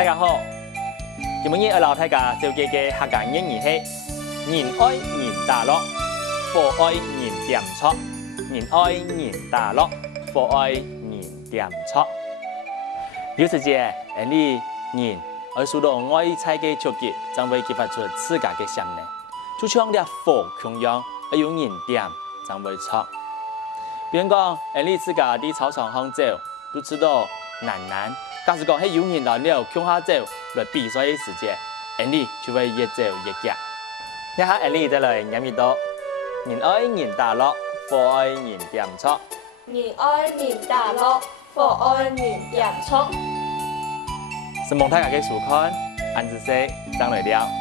大家好，今日要老大家就这个客家谚语是：人爱人大乐，佛爱人点错；人爱人大乐，佛爱人点错。有时节，你人而受到外在的刺激，才会激发出自家的潜能。就像那火同样，要有人点才会错。比如讲，你自家在操场上走，都知道难。假使讲，有人来了，向下走来比赛的时间，你就会越走越强。一下，你再来念一道：人爱人大乐，佛爱人点错；人爱人大乐，佛爱人点错。希望大家嘅收看，安子说，张来了。